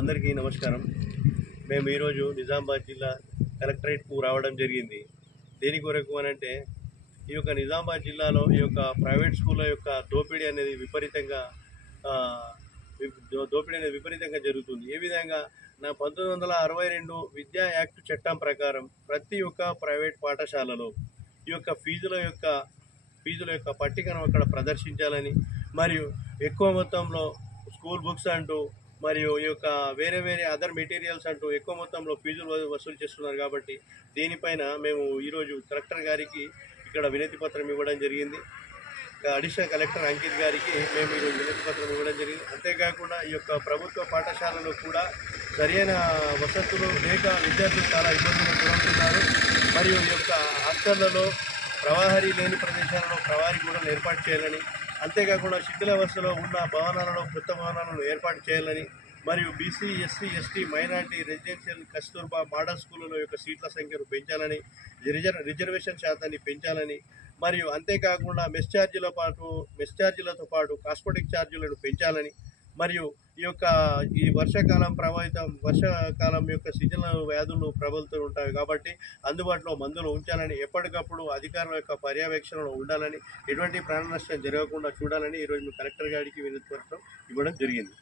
అందరికీ నమస్కారం. మేము ఈరోజు నిజామాబాద్ జిల్లా కలెక్టరేట్కు రావడం జరిగింది. దేని కొరకు అనంటే ఈ యొక్క నిజామాబాద్ జిల్లాలో ఈ యొక్క ప్రైవేట్ స్కూళ్ళ యొక్క దోపిడీ అనేది విపరీతంగా జరుగుతుంది. ఏ విధంగా 1962 విద్యా యాక్ట్ చట్టం ప్రకారం ప్రతి ఒక్క ప్రైవేట్ పాఠశాలలో ఈ యొక్క ఫీజుల యొక్క పట్టికను అక్కడ ప్రదర్శించాలని, మరియు ఎక్కువ మొత్తంలో స్కూల్ బుక్స్ అంటూ మరియు ఈ యొక్క వేరే అదర్ మెటీరియల్స్ అంటూ ఎక్కువ మొత్తంలో ఫీజులు వసూలు చేస్తున్నారు. కాబట్టి దీనిపైన మేము ఈరోజు కలెక్టర్ గారికి ఇక్కడ వినతి పత్రం ఇవ్వడం జరిగింది. అడిషనల్ కలెక్టర్ అంకిత్ గారికి మేము ఈరోజు వినతి పత్రం ఇవ్వడం జరిగింది. అంతేకాకుండా ఈ యొక్క ప్రభుత్వ పాఠశాలలో కూడా సరైన వసతులు లేక విద్యార్థులు చాలా ఇబ్బందులు గురవుతున్నారు. మరియు ఈ యొక్క హాస్టళ్లలో ప్రవాహరీ లేని ప్రదేశాలలో ప్రవాహరీ గోడలు ఏర్పాటు చేయాలని, అంతేకాకుండా శిథిలావస్థలో ఉన్న భవనాలలో కొత్త భవనాలను ఏర్పాటు చేయాలని, మరియు BC, SC, ST, minority residential Kasturba model స్కూళ్ళలో యొక్క సీట్ల సంఖ్యను పెంచాలని, రిజర్వేషన్ శాతాన్ని పెంచాలని, మరియు అంతేకాకుండా మెస్ ఛార్జీలతో పాటు కాస్మెటిక్ ఛార్జీలను పెంచాలని, మరియు ఈ వర్షాకాలం యొక్క సీజనల్ వ్యాధులు ప్రబలుతూ ఉంటాయి. కాబట్టి అందుబాటులో మందులు ఉంచాలని, ఎప్పటికప్పుడు అధికారుల యొక్క పర్యవేక్షణలో ఉండాలని, ఎటువంటి ప్రాణ నష్టం జరగకుండా చూడాలని ఈరోజు కలెక్టర్ గారికి వినతి పత్రం ఇవ్వడం జరిగింది.